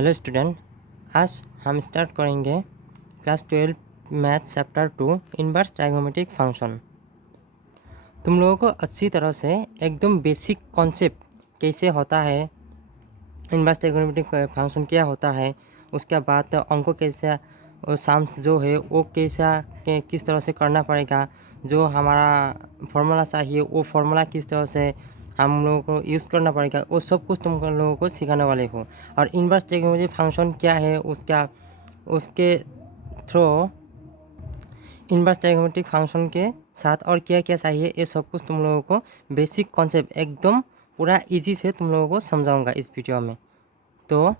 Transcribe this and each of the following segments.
Hello student, आज हम start करेंगे class 12 maths chapter 2 inverse trigonometric function. तुम लोगों को अच्छी तरह से एकदम बेसिक कॉन्सेप्ट कैसे होता है, इनवर्स ट्राइगोनोमेट्रिक फंक्शन क्या होता है, उसके बाद अंकों कैसे और सम्स जो है वो कैसा किस तरह से करना पड़ेगा, जो हमारा फॉर्मूला चाहिए वो फॉर्मूला किस तरह से हम लोगों को यूज़ करना पड़ेगा, वो सब कुछ तुम लोगों को सिखाने वाले हो। और इनवर्स ट्राइगोनोमेट्रिक फंक्शन क्या है, उसके थ्रू इनवर्स ट्राइगोनोमेट्रिक फंक्शन के साथ और क्या क्या चाहिए, ये सब कुछ तुम लोगों को बेसिक कॉन्सेप्ट एकदम पूरा इजी से तुम लोगों को समझाऊंगा इस वीडियो में। तो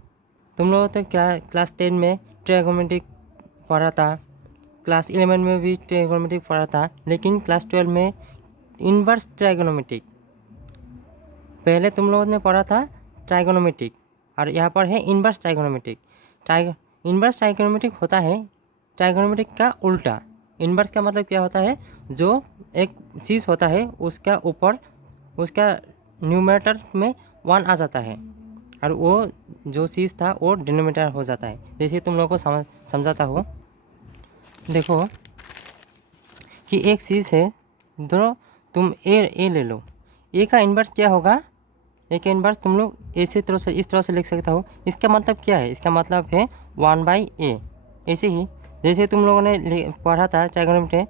तुम लोगों तो क्या क्लास 10 में ट्राइगोनोमेट्रिक पढ़ा था, क्लास 11 में भी ट्राइगोनोमेट्रिक पढ़ा था, लेकिन क्लास 12 में इनवर्स ट्राइगोनोमेट्रिक पहले तुम लोगों ने पढ़ा था ट्राइगोनोमेट्रिक, और यहाँ पर है इनवर्स ट्राइगोनोमेट्रिक। इनवर्स ट्राइगोनोमेट्रिक होता है ट्राइगोनोमेट्रिक का उल्टा। इनवर्स का मतलब क्या होता है, जो एक चीज़ होता है उसका ऊपर उसका न्यूमरेटर में 1 आ जाता है और वो जो चीज़ था वो डिनोमिनेटर हो जाता है। जैसे तुम लोगों को समझाता हो, देखो कि एक चीज़ है, दोनों तुम ए ले लो, ए का इन्वर्स क्या होगा, ए का इन्वर्स तुम लोग ऐसे तरह से इस तरह से लिख सकते हो। इसका मतलब क्या है, इसका मतलब है 1/a। ऐसे ही जैसे तुम लोगों ने पढ़ा था ट्राइगोनोमेट्री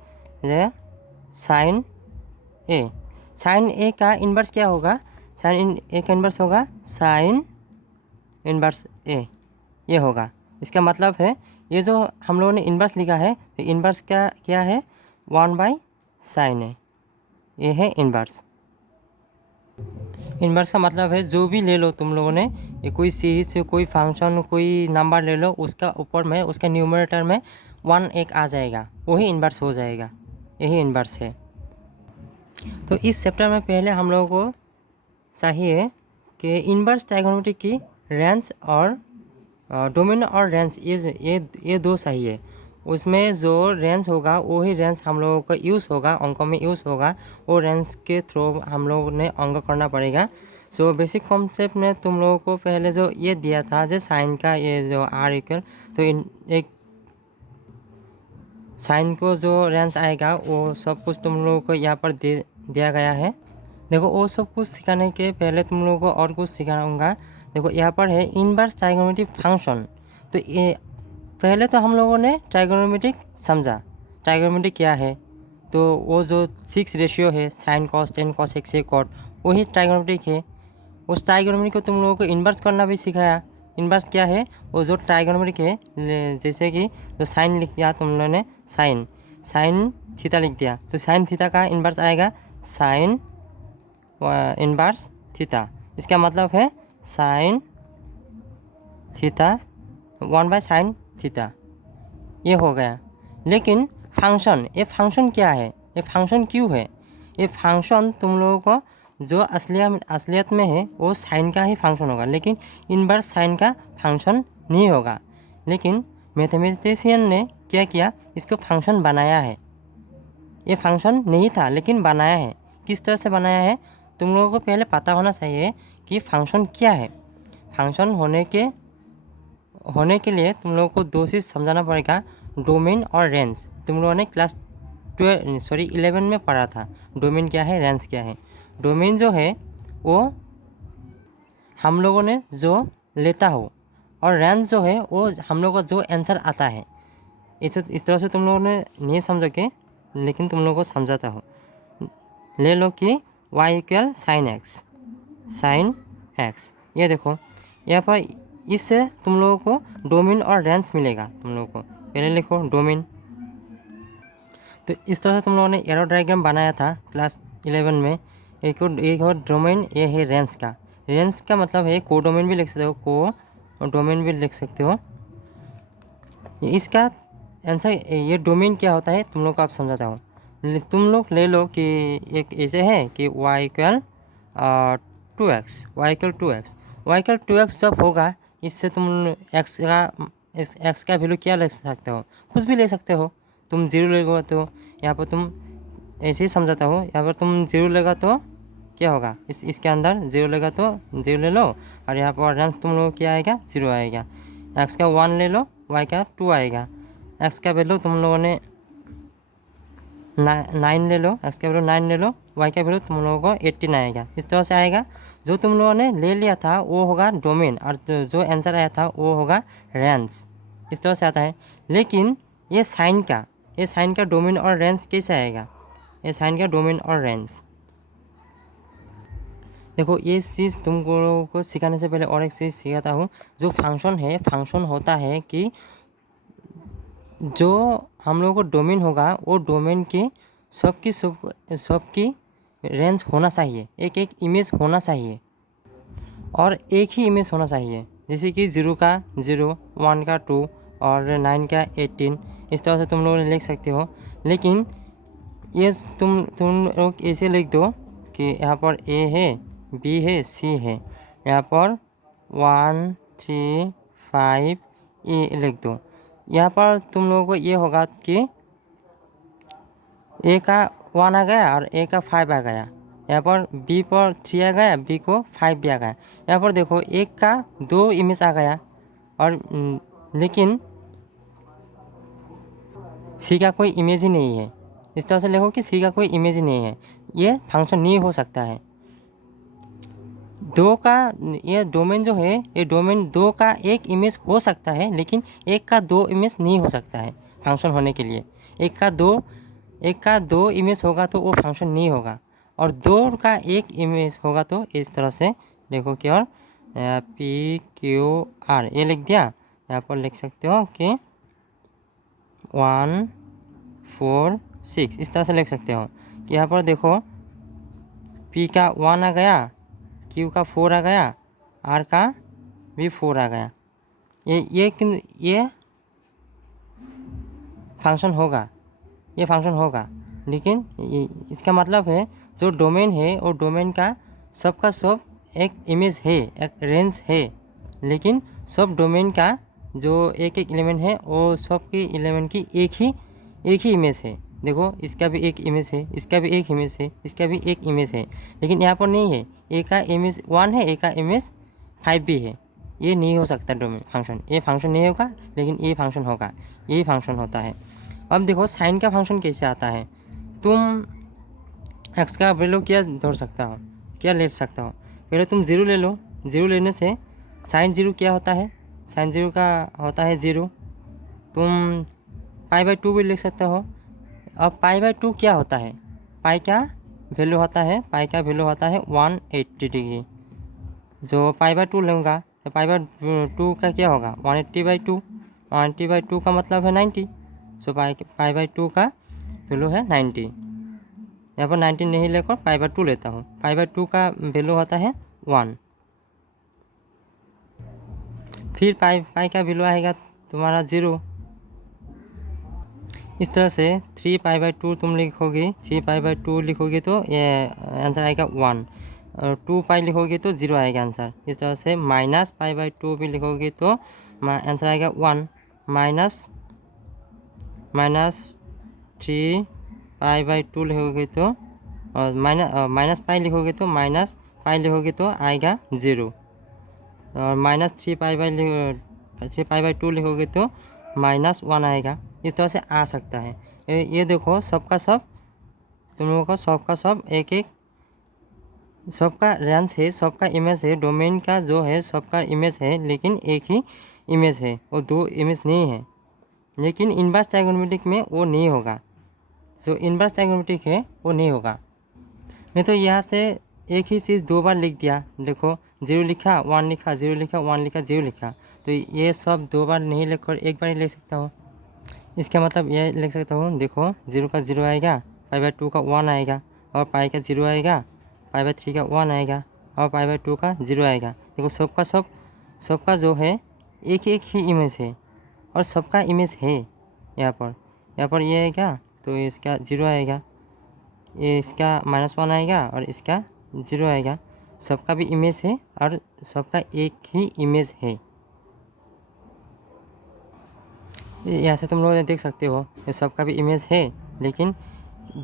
साइन ए का इन्वर्स क्या होगा, साइन ए का इन्वर्स होगा साइन इन्वर्स ए, ये होगा। इसका मतलब है ये जो हम लोगों ने इन्वर्स लिखा है, तो इन्वर्स क्या है 1/sin ए, ये है इन्वर्स। इन्वर्स का मतलब है जो भी ले लो तुम लोगों ने, ये कोई चीज़ कोई फंक्शन कोई नंबर ले लो, उसका ऊपर में उसका न्यूमरेटर में 1 एक आ जाएगा, वही इन्वर्स हो जाएगा, यही इन्वर्स है। तो इस चैप्टर में पहले हम लोगों को चाहिए कि इन्वर्स ट्राइगोनोमेट्री की रेंज और डोमेन और रेंज, ये दो चाहिए। उसमें जो रेंज होगा वही रेंज हम लोगों का यूज़ होगा, अंकों में यूज़ होगा, वो रेंज के थ्रू हम लोगों ने अंक करना पड़ेगा। सो बेसिक कॉन्सेप्ट में तुम लोगों को पहले जो ये दिया था, जो साइन का ये जो आर इक्वल, तो एक साइन को जो रेंज आएगा वो सब कुछ तुम लोगों को यहाँ पर दिया गया है। देखो वो सब कुछ सिखाने के पहले तुम लोगों को और कुछ सिखाऊंगा। देखो यहाँ पर है इनवर्स ट्राइगोनोमेट्रिक फंक्शन। तो ये पहले तो हम लोगों ने ट्राइगोनोमेट्रिक समझा, ट्राइगोनोमेट्रिक क्या है, तो वो जो 6 रेशियो है sine cos tan cosec ए कॉट, वही ट्राइगोनोमेट्रिक है। उस ट्राइगोनोमेट्रिक को तुम लोगों को इन्वर्स करना भी सिखाया। इन्वर्स क्या है, वो जो ट्राइगोनोमेट्रिक है, जैसे कि जो साइन लिख दिया तुम लोगों ने, साइन थीटा लिख दिया, तो साइन थीटा का इन्वर्स आएगा साइन इन्वर्स थीटा। इसका मतलब है साइन थीटा 1/sin थीटा, ये हो गया। लेकिन फंक्शन, ये फंक्शन क्या है, ये फंक्शन क्यों है, ये फंक्शन तुम लोगों को जो असलियत में है वो साइन का ही फंक्शन होगा, लेकिन इनवर्स साइन का फंक्शन नहीं होगा। लेकिन मैथमेटिशियन ने क्या किया, इसको फंक्शन बनाया है। ये फंक्शन नहीं था लेकिन बनाया है। किस तरह से बनाया है, तुम लोगों को पहले पता होना चाहिए कि फंक्शन क्या है। फंक्शन होने के लिए तुम लोगों को दो चीज़ समझाना पड़ेगा, डोमेन और रेंज। तुम लोगों ने क्लास 11 में पढ़ा था डोमेन क्या है, रेंज क्या है। डोमेन जो है वो हम लोगों ने जो लेता हो, और रेंज जो है वो हम लोगों को जो आंसर आता है। इस तरह से तुम लोगों ने नहीं समझोगे, लेकिन तुम लोगों को समझाता हो। ले लो कि y = sin x, ये देखो यहाँ पर, इससे तुम लोगों को डोमेन और रेंज मिलेगा। तुम लोगों को पहले लिखो डोमेन। तो इस तरह से तुम लोगों ने एरो डायग्राम बनाया था क्लास 11 में। एक और डोमेन, ये है रेंज का। रेंज का मतलब है को डोमेन भी लिख सकते हो, को डोमेन भी लिख सकते हो। इसका आंसर, ये डोमेन क्या होता है तुम लोग को आप समझाता हूँ। तुम लोग ले लो कि एक ऐसे है कि y = 2x, y = 2x जब होगा, इससे तुम x का वैल्यू क्या ले सकते हो, कुछ भी ले सकते हो। तुम 0 लेगा तो यहाँ पर तुम ऐसे ही समझाता हो, यहाँ पर तुम 0 लेगा तो क्या होगा, इसके अंदर 0 लेगा तो 0 ले लो, और यहाँ पर रेंज तुम लोगों को क्या आएगा, 0 आएगा। एक्स का 1 ले लो, वाई का 2 आएगा। एक्स का वैल्यू तुम लोगों ने 9 ले लो, एक्स का वैल्यू 9 ले लो, वाई का वैल्यू तुम लोगों को 18 आएगा। इस तरह से आएगा। जो तुम लोगों ने ले लिया था वो होगा डोमेन, और जो आंसर आया था वो होगा रेंज। इस तरह से आता है। लेकिन ये साइन का डोमेन और रेंज कैसे आएगा, ये साइन का डोमेन और रेंज। देखो ये चीज़ तुम लोगों को सिखाने से पहले और एक चीज़ सिखाता हूँ। जो फंक्शन होता है कि जो हम लोगों को डोमेन होगा वो डोमेन की सबकी रेंज होना चाहिए, एक इमेज होना चाहिए, और एक ही इमेज होना चाहिए। जैसे कि 0 का 0, 1 का 2 और 9 का 18। इस तरह से तुम लोग लिख सकते हो। लेकिन ये तुम लोग ऐसे लिख दो कि यहाँ पर ए है, बी है, सी है, यहाँ पर 1 3 5 ए लिख दो। यहाँ पर तुम लोगों को ये होगा कि ए का 1 आ गया और ए का 5 आ गया। यहाँ पर बी पर 3 आ गया, बी को 5 भी आ गया। यहाँ पर देखो एक का 2 इमेज आ गया, और लेकिन सी का कोई इमेज ही नहीं है। इस तरह से लिखो कि सी का कोई इमेज ही नहीं है, ये फंक्शन नहीं हो सकता है। 2 का ये डोमेन जो है, ये डोमेन 2 का एक इमेज हो सकता है, लेकिन एक का 2 इमेज नहीं हो सकता है फंक्शन होने के लिए। एक का दो इमेज होगा तो वो फंक्शन नहीं होगा, और 2 का एक इमेज होगा तो इस तरह से देखो कि और PQR ये लिख दिया। यहाँ पर लिख सकते हो कि 1 4 6 इस तरह से लिख सकते हो कि यहाँ पर देखो P का 1 आ गया, Q का 4 आ गया, R का भी 4 आ गया। ये फंक्शन होगा, ये फंक्शन होगा। लेकिन इसका मतलब है जो डोमेन है वो डोमेन का सबका सब एक इमेज है, एक रेंज है। लेकिन सब डोमेन का जो एक एलिमेंट है वो सबकी एलिमेंट की एक ही इमेज है। देखो इसका भी एक इमेज है, इसका भी एक इमेज है, इसका भी एक इमेज है। लेकिन यहाँ पर नहीं है, ए का इमेज 1 है, ए का इमेज 5 भी है। ये नहीं हो सकता डोमेन फंक्शन, ये फंक्शन नहीं होगा, लेकिन ये फंक्शन होगा, यही फंक्शन होता है। अब देखो साइन का फंक्शन कैसे आता है। तुम एक्स का वैल्यू क्या धर सकता हो, क्या ले सकता हो। पहले तुम 0 ले लो, 0 लेने से साइन 0 क्या होता है, साइन 0 का होता है 0। तुम π/2 भी लिख सकते हो। अब π/2 क्या होता है, पाई का वैल्यू होता है, पाई का वैल्यू होता है 180 डिग्री। जो π/2 लूँगा तो π/2 का क्या होगा, 180/2। 180/2 का मतलब है 90। सो π/2 का वैल्यू है 90। यहाँ पर 90 नहीं लेकर π/2 लेता हूँ। π/2 का वैल्यू होता है 1। फिर पाई का वैल्यू आएगा तुम्हारा 0। इस तरह से 3π/2 तुम लिखोगे, 3π/2 लिखोगे तो ये आंसर आएगा 1, और 2π लिखोगे तो 0 आएगा आंसर। इस तरह से -π/2 भी लिखोगे तो आंसर आएगा 1, -3π/2 लिखोगे तो और -π लिखोगे तो -π लिखोगे तो आएगा 0, और -3π/2 लिखोगे तो -1 आएगा। इस तरह से आ सकता है। ये देखो सबका सब तुम लोगों को सबका सब एक सबका रेंज है, सबका इमेज है। डोमेन का जो है सबका इमेज है, लेकिन एक ही इमेज है, वो 2 इमेज नहीं है। लेकिन इनवर्स ट्रायगोनोमेट्रिक में वो नहीं होगा, जो इनवर्स ट्रायगोनोमेट्रिक है वो नहीं होगा। मैं तो यहाँ से एक ही चीज़ 2 बार लिख दिया। देखो 0 लिखा, 1 लिखा, 0 लिखा, 1 लिखा, 0 लिखा। तो ये सब 2 बार नहीं लिखकर एक बार ही लिख सकता हूँ। इसका मतलब ये लिख सकता हूँ, देखो 0 का 0 आएगा, π/2 का 1 आएगा, और पाई का 0 आएगा, π/3 का 1 आएगा, और π/2 का 0 आएगा। देखो सबका जो है एक ही इमेज है, और सबका इमेज है। यहाँ पर ये आएगा तो इसका 0 आएगा, ये इसका -1 आएगा, और इसका 0 आएगा। सबका भी इमेज है और सबका एक ही इमेज है। यहाँ से तुम लोग देख सकते हो ये सबका भी इमेज है, लेकिन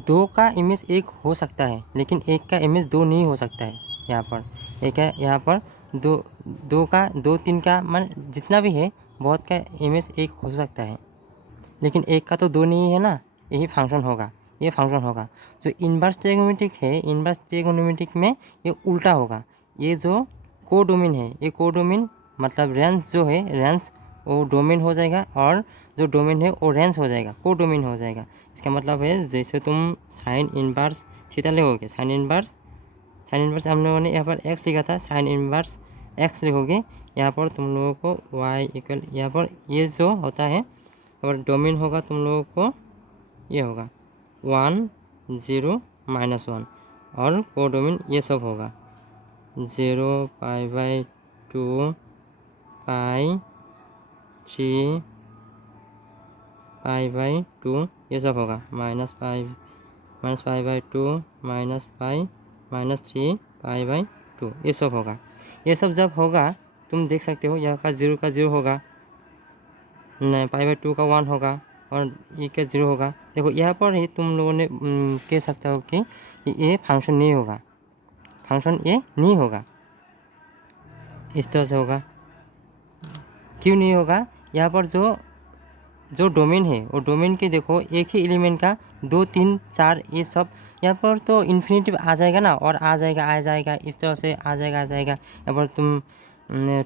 दो का इमेज एक हो सकता है, लेकिन एक का इमेज दो नहीं हो सकता है। यहाँ पर एक है, यहाँ पर दो दो का, दो तीन का, मान जितना भी है बहुत का इमेज एक हो सकता है, लेकिन एक का तो दो नहीं है ना। यही फंक्शन होगा, ये फंक्शन होगा। जो इन्वर्स ट्रिगोनोमेट्रिक है, इन्वर्स ट्रिगोनोमेट्रिक में ये उल्टा होगा। ये जो कोडोमेन है, ये कोडोमेन मतलब रेंज जो है, रेंज वो डोमेन हो जाएगा, और जो डोमेन है वो रेंज हो जाएगा, कोडोमेन हो जाएगा। इसका मतलब है जैसे तुम साइन इन्वर्स थीटा लिखोगे, साइन इन्वर्स हम लोगों ने यहाँ पर एक्स लिखा था, साइन इन्वर्स एक्स लिखोगे। यहाँ पर तुम लोगों को वाई इक्वल, यहाँ पर ये जो होता है और डोमेन होगा तुम लोगों को ये होगा 1 0 -1, और कोडोमेन ये सब होगा 0 π/2 पाई 3 π/2 ये सब होगा, -π/2 -3 π/2 ये सब होगा। ये सब जब होगा तुम देख सकते हो, यहाँ का 0 का 0 होगा, π/2 का 1 होगा, और ये का 0 होगा। देखो यहाँ पर ही तुम लोगों ने कह सकते हो कि ये फंक्शन नहीं होगा, फंक्शन ये नहीं होगा, इस तरह से होगा। क्यों नहीं होगा? यहाँ पर जो डोमेन है वो डोमेन के देखो एक ही एलिमेंट का 2 3 4 ये सब, यहाँ पर तो इन्फिनिटिव आ जाएगा ना, और आ जाएगा इस तरह से आ जाएगा। यहाँ पर तुम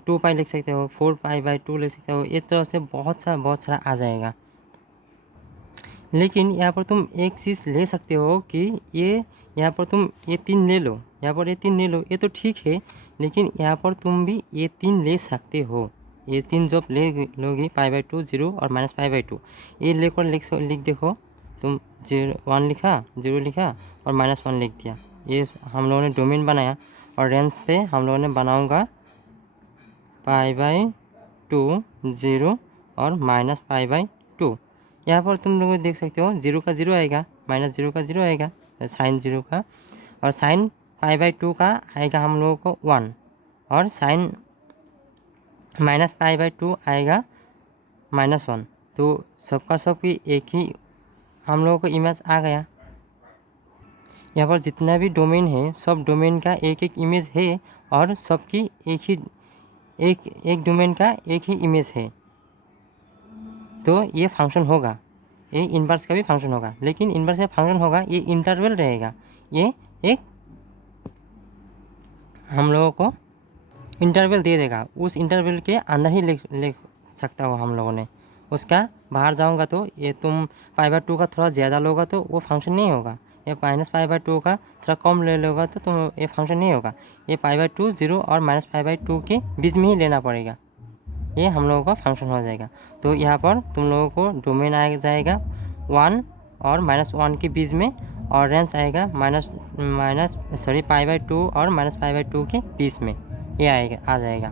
2 पाई लिख सकते हो, 4 π/2 लिख सकते हो, इस तरह से बहुत सारा आ जाएगा। लेकिन यहाँ पर तुम एक चीज़ ले सकते हो कि ये यहाँ पर तुम ये 3 ले लो, यहाँ पर ये 3 ले लो, ये तो ठीक है, लेकिन यहाँ पर तुम भी ये 3 ले सकते हो। ये 3 जब ले लोगी π/2 0 और -π/2, ये लेकर लिख देखो तुम 1 लिखा, 0 लिखा और -1 लिख दिया। ये हम लोगों ने डोमेन बनाया, और रेंज पे हम लोगों ने बनाऊंगा π/2 0 और -π/2। यहाँ पर तुम लोग देख सकते हो 0 का 0 आएगा, -0 का 0 आएगा, साइन 0 का, और साइन π/2 का आएगा हम लोगों को 1, और साइन -π/2 आएगा -1। तो सबका सब की एक ही हम लोगों को इमेज आ गया। यहाँ पर जितना भी डोमेन है सब डोमेन का एक एक इमेज है, और सबकी एक डोमेन का एक ही इमेज है। तो ये फंक्शन होगा, ये इन्वर्स का भी फंक्शन होगा, लेकिन इन्वर्स का फंक्शन होगा ये इंटरवल रहेगा। ये एक हम लोगों को इंटरवल दे देगा, उस इंटरवल के अंदर ही लिख सकता हो हम लोगों ने। उसका बाहर जाऊंगा तो ये तुम π/2 का थोड़ा ज़्यादा लोगा तो वो फंक्शन नहीं होगा, ये -π/2 का थोड़ा कम ले लोगा तो तुम ये फंक्शन नहीं होगा। ये π/2 0 और -π/2 के बीच में ही लेना पड़ेगा, ये हम लोगों का फंक्शन हो जाएगा। तो यहाँ पर तुम लोगों को डोमेन आ जाएगा 1 और -1 के बीच में, और रेंज आएगा π/2 और -π/2 के बीच में, ये आ जाएगा।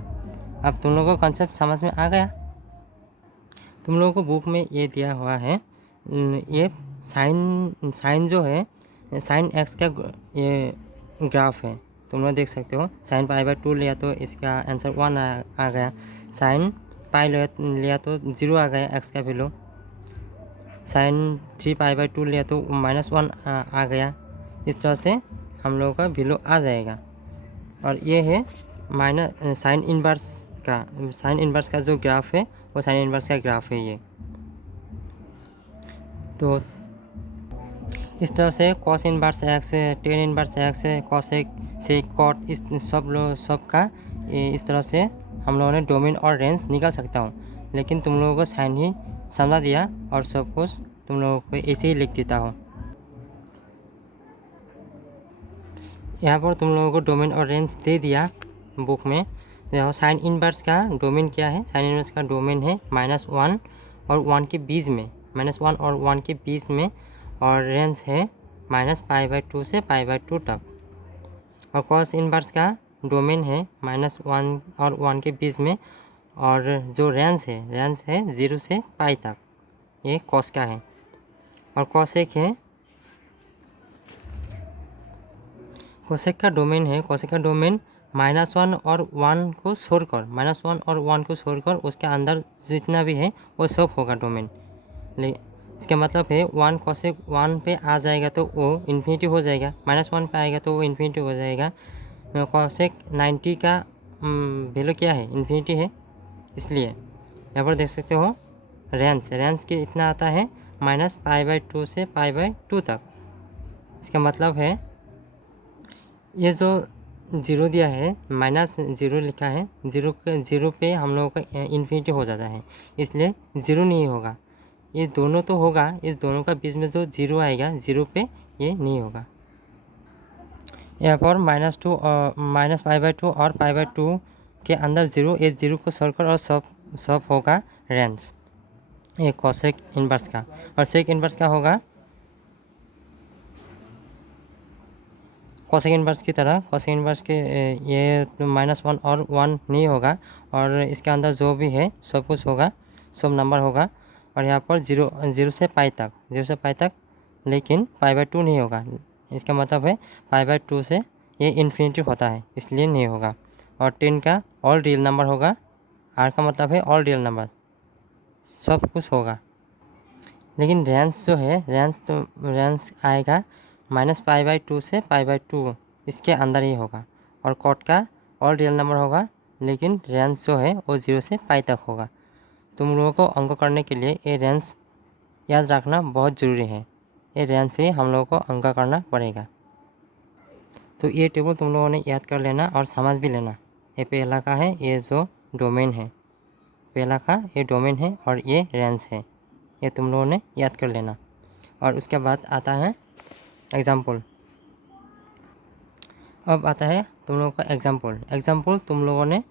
अब तुम लोगों को कॉन्सेप्ट समझ में आ गया। तुम लोगों को बुक में ये दिया हुआ है, ये साइन जो है, साइन एक्स का ये ग्राफ है, तुम लोग देख सकते हो। साइन π/2 लिया तो इसका आंसर 1 आ गया, साइन पाई लिया तो 0 आ गया एक्स का वैल्यू, साइन 3 π/2 लिया तो -1 आ गया। इस तरह से हम लोगों का वैल्यू आ जाएगा। और ये है साइन इन्वर्स का जो ग्राफ है वो साइन इन्वर्स का ग्राफ है ये। तो इस तरह से cos inverse x, tan inverse x, cosec से कॉट, इस सब का इस तरह से हम लोगों ने डोमेन और रेंज निकाल सकता हूँ। लेकिन तुम लोगों को साइन ही समझा दिया, और सब कुछ तुम लोगों को ऐसे ही लिख देता हूँ। यहाँ पर तुम लोगों को डोमेन और रेंज दे दिया बुक में। देखो साइन इन्वर्स का डोमेन क्या है, साइन इन्वर्स का डोमेन है -1 और 1 के बीच में, -1 और 1 के बीच में, और रेंज है -π/2 से π/2 तक। और कॉस इन्वर्स का डोमेन है -1 और 1 के बीच में, और जो रेंज है 0 से π तक, ये कॉस का है। और कॉसेक है, कोसेक का डोमेन है, कोसेक का डोमेन -1 और 1 को छोड़कर, -1 और 1 को छोड़कर उसके अंदर जितना भी है वो सब होगा डोमेन। इसका मतलब है 1 कोसेक 1 पे आ जाएगा तो वो इन्फिनिटी हो जाएगा, -1 पे आएगा तो वो इन्फिनिटी हो जाएगा। कोसेक 90 का वैल्यू क्या है, इन्फिनिटी है, इसलिए यहाँ पर देख सकते हो रेंज के इतना आता है -π/2 से π/2 तक। इसका मतलब है ये जो ज़ीरो दिया है, -0 लिखा है, ज़ीरो पे हम लोगों का इन्फिनिटी हो जाता है, इसलिए ज़ीरो नहीं होगा। ये दोनों तो होगा, इस दोनों का बीच में जो ज़ीरो आएगा, ज़ीरो पे ये नहीं होगा। यहाँ पर -2 और -π/2 और π/2 के अंदर ज़ीरो, इस ज़ीरो को सर्कल और सब होगा रेंज, ये कोसेक इन्वर्स का। और सेक इन्वर्स का होगा कोसेक इन्वर्स की तरह। कोसेक इन्वर्स के ये -1 और 1 नहीं होगा, और इसके अंदर जो भी है सब कुछ होगा, सब नंबर होगा। और यहाँ पर ज़ीरो से पाई तक, लेकिन π/2 नहीं होगा। इसका मतलब है π/2 से ये इन्फिनिटी होता है, इसलिए नहीं होगा। और 10 का ऑल रियल नंबर होगा, R का मतलब है ऑल रियल नंबर, सब कुछ होगा। लेकिन रेंज जो है, रेंज आएगा -π/2 से π/2, इसके अंदर ही होगा। और कॉट का ऑल रियल नंबर होगा, लेकिन रेंज जो है वो 0 से पाई तक होगा। तुम लोगों को अंक करने के लिए ये रेंज याद रखना बहुत ज़रूरी है। ये रेंज से हम लोगों को अंक करना पड़ेगा। तो ये टेबल तुम लोगों ने याद कर लेना और समझ भी लेना। ये पहला का है, ये जो डोमेन है, पहला का ये डोमेन है, और ये रेंज है, ये तुम लोगों ने याद कर लेना। और उसके बाद आता है एग्ज़ाम्पल। अब आता है तुम लोगों का एग्ज़ाम्पल तुम लोगों ने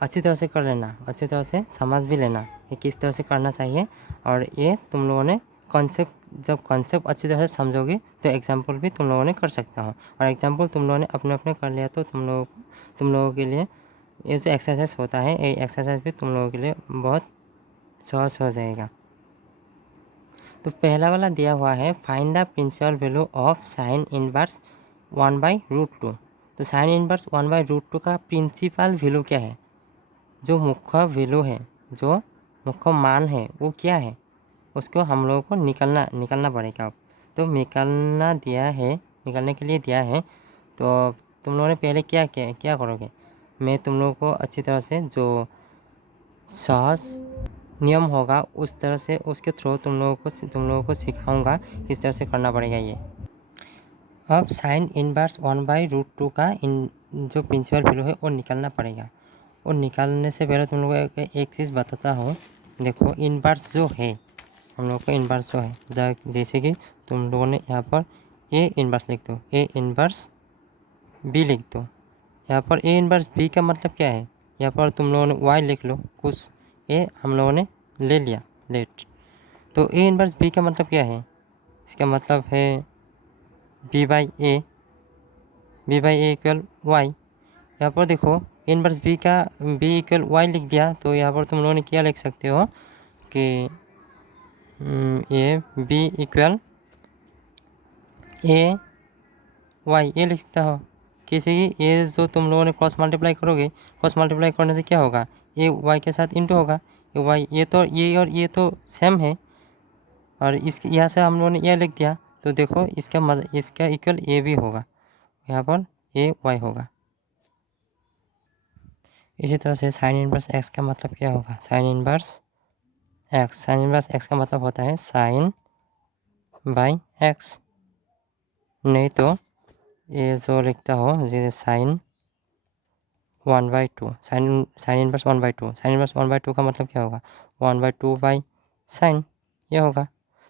अच्छी तरह से कर लेना, अच्छी तरह से समझ भी लेना ये किस तरह से करना चाहिए। और ये तुम लोगों ने जब कॉन्सेप्ट अच्छी तरह से समझोगे तो एग्ज़ाम्पल भी तुम लोगों ने कर सकता हो। और एग्ज़ाम्पल तुम लोगों ने अपने अपने कर लिया तो तुम लोगों के लिए ये जो एक्सरसाइज होता है, ये एक्सरसाइज भी तुम लोगों के लिए बहुत सहज हो जाएगा। तो पहला वाला दिया हुआ है, find the principal value of sine inverse 1/√2। तो साइन इनवर्स 1/√2 का प्रिंसिपल वैल्यू क्या है, जो मुख्य वैल्यू है, जो मुख्य मान है, वो क्या है, उसको हम लोगों को निकालना पड़ेगा। तो निकालने के लिए दिया है। तो तुम लोगों ने पहले क्या करोगे, मैं तुम लोगों को अच्छी तरह से जो सहज नियम होगा उस तरह से, उसके थ्रू तुम लोगों को सिखाऊंगा किस तरह से करना पड़ेगा ये। अब साइन इनवर्स 1/√2 का जो प्रिंसिपल वैल्यू है वो निकालना पड़ेगा। और निकालने से पहले तुम लोगों को एक चीज़ बताता हूँ। देखो इनवर्स जो है, हम लोग का इनवर्स जो है, जैसे कि तुम लोगों ने यहाँ पर ए इनवर्स लिख दो, ए इनवर्स बी लिख दो। यहाँ पर ए इनवर्स बी का मतलब क्या है, यहाँ पर तुम लोगों ने वाई लिख लो, कुछ ए हम लोगों ने ले लिया, लेट। तो ए इनवर्स बी का मतलब क्या है, इसका मतलब है b/a इक्वल वाई। यहाँ पर देखो इनवर्स बी का बी इक्वल वाई लिख दिया, तो यहाँ पर तुम लोगों ने क्या लिख सकते हो कि A B equal A Y, ये लिख सकता हो। किसी की ये जो तुम लोगों ने क्रॉस मल्टीप्लाई करोगे, क्रॉस मल्टीप्लाई करने से क्या होगा, ये वाई के साथ इंटू होगा, ये वाई, ये तो ये और ये तो सेम है, और इस यहाँ से हम लोगों ने ये लिख दिया, तो देखो इसका इक्वल ए भी होगा, यहाँ पर ए वाई होगा। इसी तरह से साइन इनवर्स एक्स का मतलब क्या होगा, साइन इनवर्स एक्स का मतलब होता है साइन बाई एक्स। नहीं तो ये जो लिखता हो जैसे sine 1/2, sine inverse 1/2, sine inverse 1/2 का मतलब क्या होगा, 1/2 बाई साइन, ये होगा।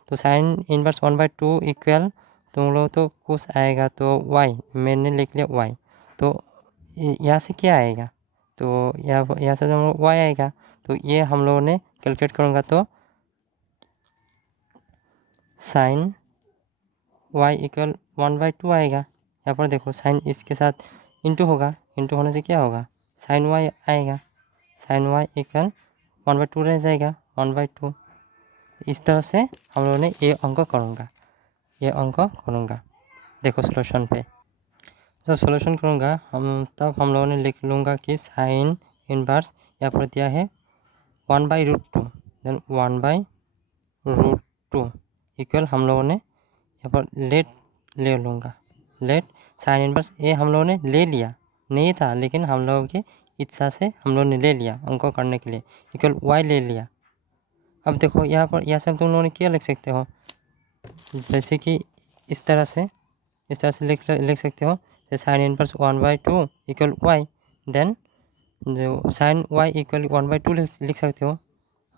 तो साइन इनवर्स 1/2 इक्वल तुम लोग तो कुछ आएगा तो वाई, मैंने लिख लिया वाई, तो यहाँ से क्या आएगा, तो यहाँ से तुम लोग वाई आएगा, तो ये हम लोगों ने कैलकुलेट करूँगा तो साइन वाई इक्वल 1/2 आएगा। यहाँ पर देखो साइन इसके साथ इंटू होगा, इंटू होने से क्या होगा, साइन वाई आएगा, साइन वाई इक्वल 1/2 रह जाएगा, 1/2। इस तरह से हम लोगों ने ये अंक करूँगा। देखो सोल्यूशन पे जब सोल्यूशन करूँगा तब हम लोगों ने लिख लूँगा कि साइन इनवर्स यहाँ पर दिया है 1/√2, देन 1/√2 इक्वल हम लोगों ने यहाँ पर लेट ले लूँगा, लेट साइन इनवर्स ए हम लोगों ने ले लिया, नहीं था लेकिन हम लोगों की इच्छा से हम लोगों ने ले लिया अंक करने के लिए, इक्वल वाई ले लिया। अब देखो यहाँ पर यहाँ से हम तुम लोगों ने क्या लिख सकते हो, जैसे कि इस तरह से लिख सकते हो, sine inverse 1/2 equal y, then जो साइन वाई इक्वल 1/2 लिख सकते हो,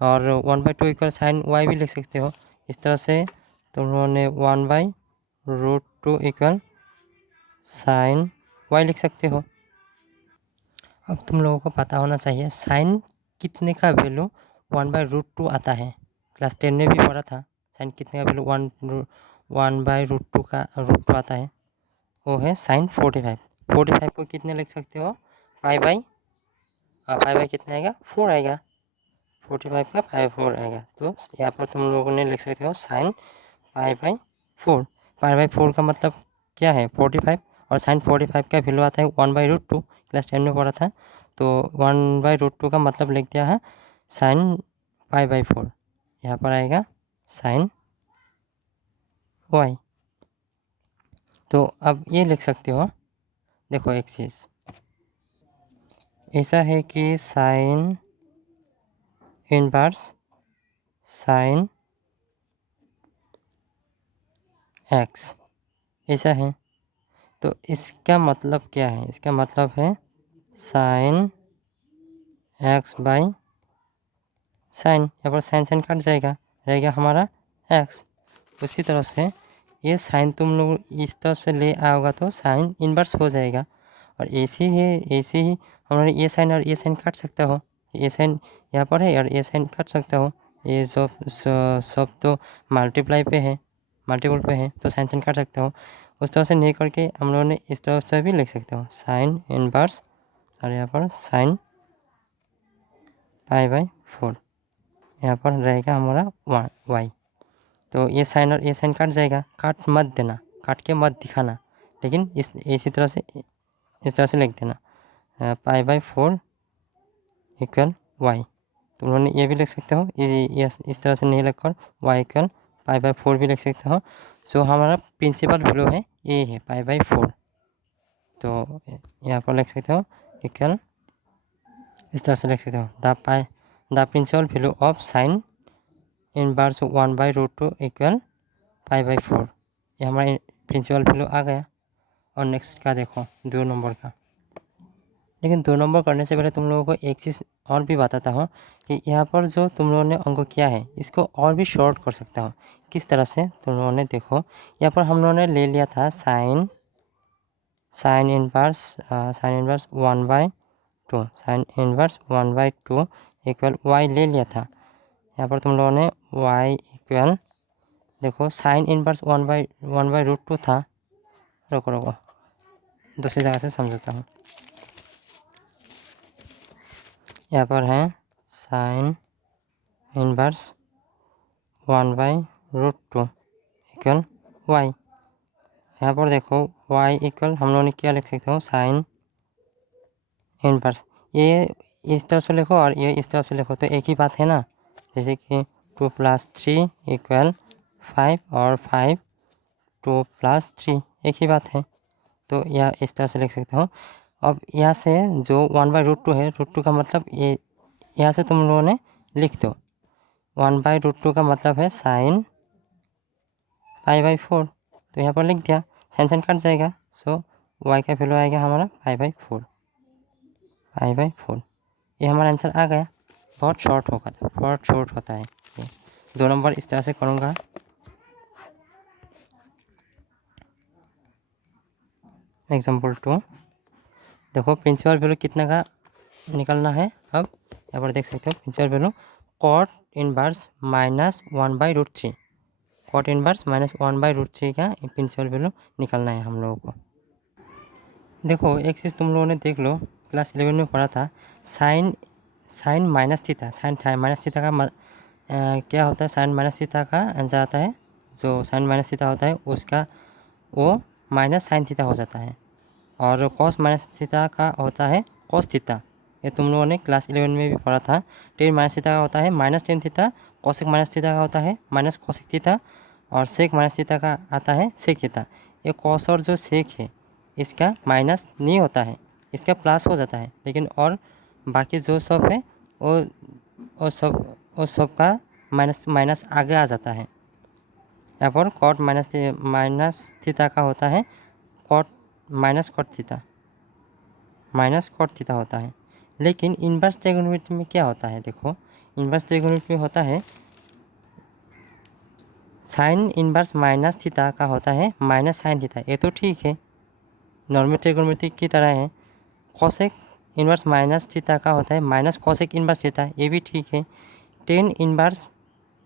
और 1/2 इक्वल साइन वाई भी लिख सकते हो। इस तरह से तुम लोगों ने 1/√2 इक्वल साइन वाई लिख सकते हो। अब तुम लोगों को पता होना चाहिए साइन कितने का वैल्यू 1/√2 आता है, क्लास 10 में भी पढ़ा था। साइन कितने का वैल्यू 1/√2 का √2 आता है, वो है साइन 45। 45 को कितने लिख सकते हो, पाई बाई कितना आएगा, 4 आएगा। 45 का 4 आएगा, तो यहाँ पर तुम लोगों ने लिख सकते हो साइन पाई/4। पाई/4 का मतलब क्या है, 45, और साइन 45 का वैल्यू आता है 1/√2, क्लास 10 में पढ़ा था। तो 1/√2 का मतलब लिख दिया है साइन पाई/4, यहाँ पर आएगा साइन वाई। तो अब ये लिख सकते हो, देखो एक चीज़ ऐसा है कि साइन इनवर्स साइन एक्स ऐसा है, तो इसका मतलब क्या है, इसका मतलब है साइन एक्स बाई साइन, यहाँ पर साइन साइन कट जाएगा, रहेगा हमारा एक्स। उसी तरह से ये साइन तुम लोग इस तरह से ले आओगा तो साइन इनवर्स हो जाएगा, और ऐसे ही हमारे ये साइन और ये साइन काट सकता हो, ये साइन यहाँ पर है और ये साइन काट सकता हो, ये सब तो मल्टीप्लाई पे है, मल्टीपल पे है, तो साइन साइन काट सकते हो। उस तरह से नहीं करके हम लोगों ने इस तरह से भी लिख सकते हो साइन इनवर्स, और यहाँ पर साइन पाई/4, यहाँ पर रहेगा हमारा वाई। तो ये साइन और ये साइन काट जाएगा, काट मत देना, काट के मत दिखाना, लेकिन इस तरह से लिख देना पाई/4 इक्वल वाई। तुम लोगों ने ये भी लिख सकते हो, ये इस तरह से नहीं लिखकर वाई इक्वल पाई/4 भी लिख सकते हो। सो हमारा प्रिंसिपल वैल्यू है ये है पाई/4, तो यहाँ पर लिख सकते हो इक्वल, इस तरह से लिख सकते हो the principal value of sine inverse 1/√2 equal पाई/4। ये हमारा प्रिंसिपल वैल्यू आ गया। और नेक्स्ट का देखो 2 नंबर का, लेकिन 2 नंबर करने से पहले तुम लोगों को एक चीज़ और भी बताता हूँ कि यहाँ पर जो तुम लोगों ने अंक किया है इसको और भी शॉर्ट कर सकता हूँ। किस तरह से, तुम लोगों ने देखो यहाँ पर हम लोगों ने ले लिया था sine inverse 1/2, sine inverse 1/2 equal y ले लिया था। यहाँ पर तुम लोगों ने वाई इक्वल, देखो साइन इनवर्स 1/√2 था, रुको दूसरी जगह से समझाता हूँ। यहाँ पर है साइन इनवर्स 1/√2 इक्वल वाई। यहाँ पर देखो वाई इक्वल हम लोगों ने क्या लिख सकते हो, साइन इनवर्स, ये इस तरफ से लिखो और ये इस तरफ से लिखो तो एक ही बात है ना, जैसे कि 2 + 3 इक्वल 5 और 5 2 + 3 एक ही बात है, तो यह इस तरह से लिख सकते हो। अब यहाँ से जो 1/√2 है, √2 का मतलब ये यहाँ से तुम लोगों ने लिख दो, 1/√2 का मतलब है साइन पाई/4, तो यहाँ पर लिख दिया, साइन साइन कट जाएगा, सो वाई का वैल्यू आएगा हमारा पाई/4। ये हमारा आंसर आ गया। बहुत शॉर्ट होता है ये। 2 नंबर इस तरह से करूँगा। एग्जाम्पल 2, देखो प्रिंसिपल वैल्यू कितना का निकलना है। अब यहाँ पर देख सकते हो principal value cot inverse -1/√3, cot inverse -1/√3 का प्रिंसिपल वैल्यू निकलना है हम लोगों को। देखो एक चीज़ तुम लोगों ने देख लो, क्लास 11 में पढ़ा था sine minus theta, sine minus theta का क्या होता है, साइन माइनस थीटा का आंसर आता है, जो साइन माइनस थीटा होता है उसका वो माइनस साइन थीटा हो जाता है, और कॉस माइनस थीटा का होता है कॉस थीटा। ये तुम लोगों ने क्लास 11 में भी पढ़ा था। टेन माइनस थीटा का होता है -10 थीटा, कॉसेक माइनस थीटा का होता है -cosec थीटा, और सेक माइनस थीटा का आता है सेक थीटा। ये कॉस और जो सेक है इसका माइनस नहीं होता है, इसका प्लस हो जाता है, लेकिन और बाकी जो सब है वो सब का माइनस आगे आ जाता है। यहाँ पर कॉट माइनस थीटा का होता है कॉट माइनस कॉट थीटा होता है। लेकिन इन्वर्स ट्रायगोनोमेट्री में क्या होता है, देखो इन्वर्स ट्रायगोनोमेट्री में होता है साइन इन्वर्स माइनस थीटा का होता है माइनस साइन थीटा। ये तो ठीक है, नॉर्मल ट्रायगोनोमेट्री की तरह है। कोसेक इन्वर्स माइनस थीटा का होता है माइनस कोसेक इन्वर्स थीटा, ये भी ठीक है। टेन इन्वर्स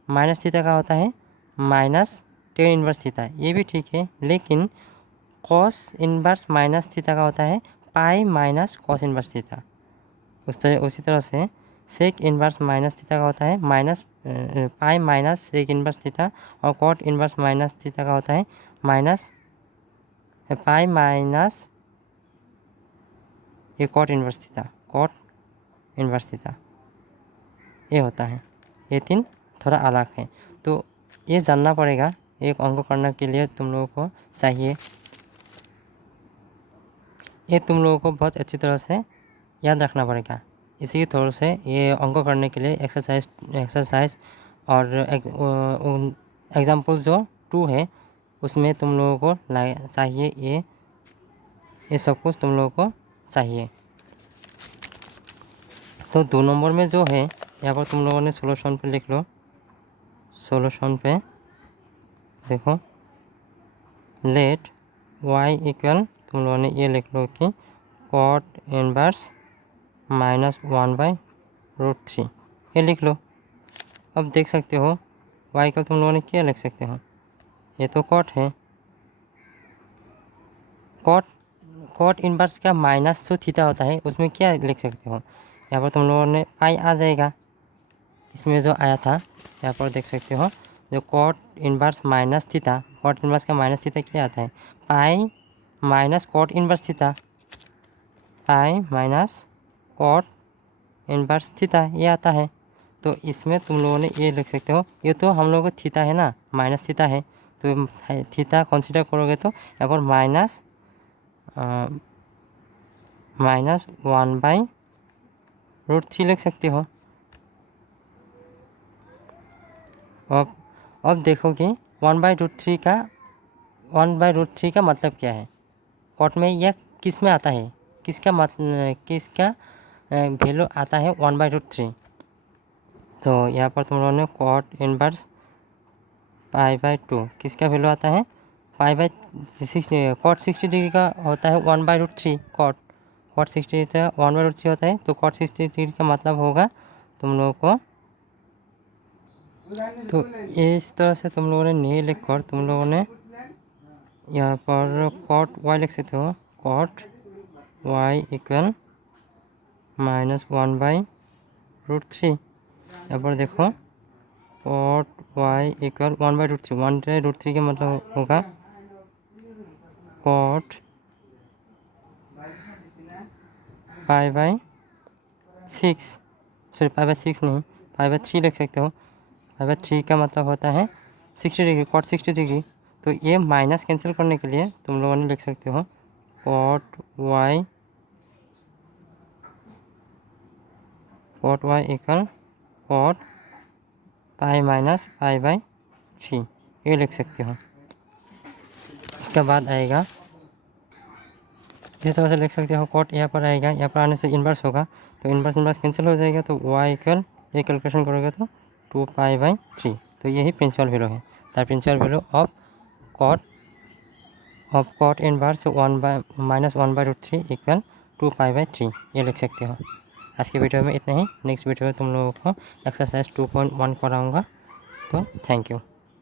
माइनस थीटा का होता है माइनस टेन इन्वर्स थीटा, ये भी ठीक है। लेकिन कॉस इन्वर्स माइनस थीटा का होता है pi minus cos inverse theta. उसी तरह से सेक इन्वर्स माइनस थीटा का होता है minus pi minus sec inverse theta, और कॉट इन्वर्स माइनस थीटा का होता है माइनस पाई माइनस ये कॉट इन्वर्स थीटा ये होता है। ये तीन थोड़ा अलग है, तो ये जानना पड़ेगा। एक अंक करने के लिए तुम लोगों को चाहिए, ये तुम लोगों को बहुत अच्छी तरह से याद रखना पड़ेगा। इसी तरह से ये अंक करने के लिए एक्सरसाइज और एग्जाम्पल जो 2 है उसमें तुम लोगों को चाहिए ये सब कुछ तुम लोगों को चाहिए। तो 2 नंबर में जो है यहाँ पर तुम लोगों ने सोल्यूशन पे लिख लो। सोल्यूशन पे देखो लेट y इक्वल तुम लोगों ने ये लिख लो कि कॉट इनवर्स -1/√3 ये लिख लो। अब देख सकते हो y का तुम लोगों ने क्या लिख सकते हो, ये तो कॉट है। कॉट इनवर्स का माइनस जो थीटा होता है उसमें क्या लिख सकते हो, यहाँ पर तुम लोगों ने पाई आ जाएगा। इसमें जो आया था यहाँ पर देख सकते हो जो cot inverse minus theta, cot inverse का माइनस थीटा क्या आता है pi minus cot inverse theta, pi minus cot inverse theta ये आता है। तो इसमें तुम लोगों ने ये लिख सकते हो, ये तो हम लोगों को थीटा है ना, माइनस थीटा है, तो थीटा कंसीडर करोगे तो यहाँ पर -1/√3 लिख सकते हो। अब देखो कि 1/√3 का मतलब क्या है, कॉट में यह किस में आता है, किसका वैल्यू आता है 1/√3। तो यहाँ पर तुम लोगों ने कॉट इनवर्स π/2 किसका वैल्यू आता है π/60। कॉट 60 डिग्री का होता है 1/√3, कॉट 60 डिग्री का 1/√3 होता है। तो कॉट 60 डिग्री का मतलब होगा तुम लोगों को, तो इस तरह से तुम लोगों ने नहीं लिख कर तुम लोगों ने यहाँ पर कॉट y लिख सकते हो। Cot y equal -1/√3। यहाँ पर देखो कॉट y इक्वल 1/√3, 1/√3 का मतलब होगा कॉट π/6, सॉरी π/6 नहीं π/3 लिख सकते हो। π/3 का मतलब होता है 60 डिग्री, कॉट 60 डिग्री। तो ये माइनस कैंसिल करने के लिए तुम लोगों ने लिख सकते हो कॉट y इक्वल कॉट π-π/3 ये लिख सकते हो। उसके बाद आएगा इसी तरह से लिख सकते हो कॉट यहाँ पर आएगा, यहाँ पर आने से इन्वर्स होगा, तो इन्वर्स कैंसिल हो जाएगा। तो y इक्वल ये कैलकुलेशन करोगे तो 2π/3। तो यही प्रिंसिपल वैल्यू है, the principal value of cot inverse -1/√3 equal 2π/3 ये लिख सकते हो। आज के वीडियो में इतना ही। नेक्स्ट वीडियो में तुम लोगों को एक्सरसाइज 2.1 कराऊंगा। तो थैंक यू।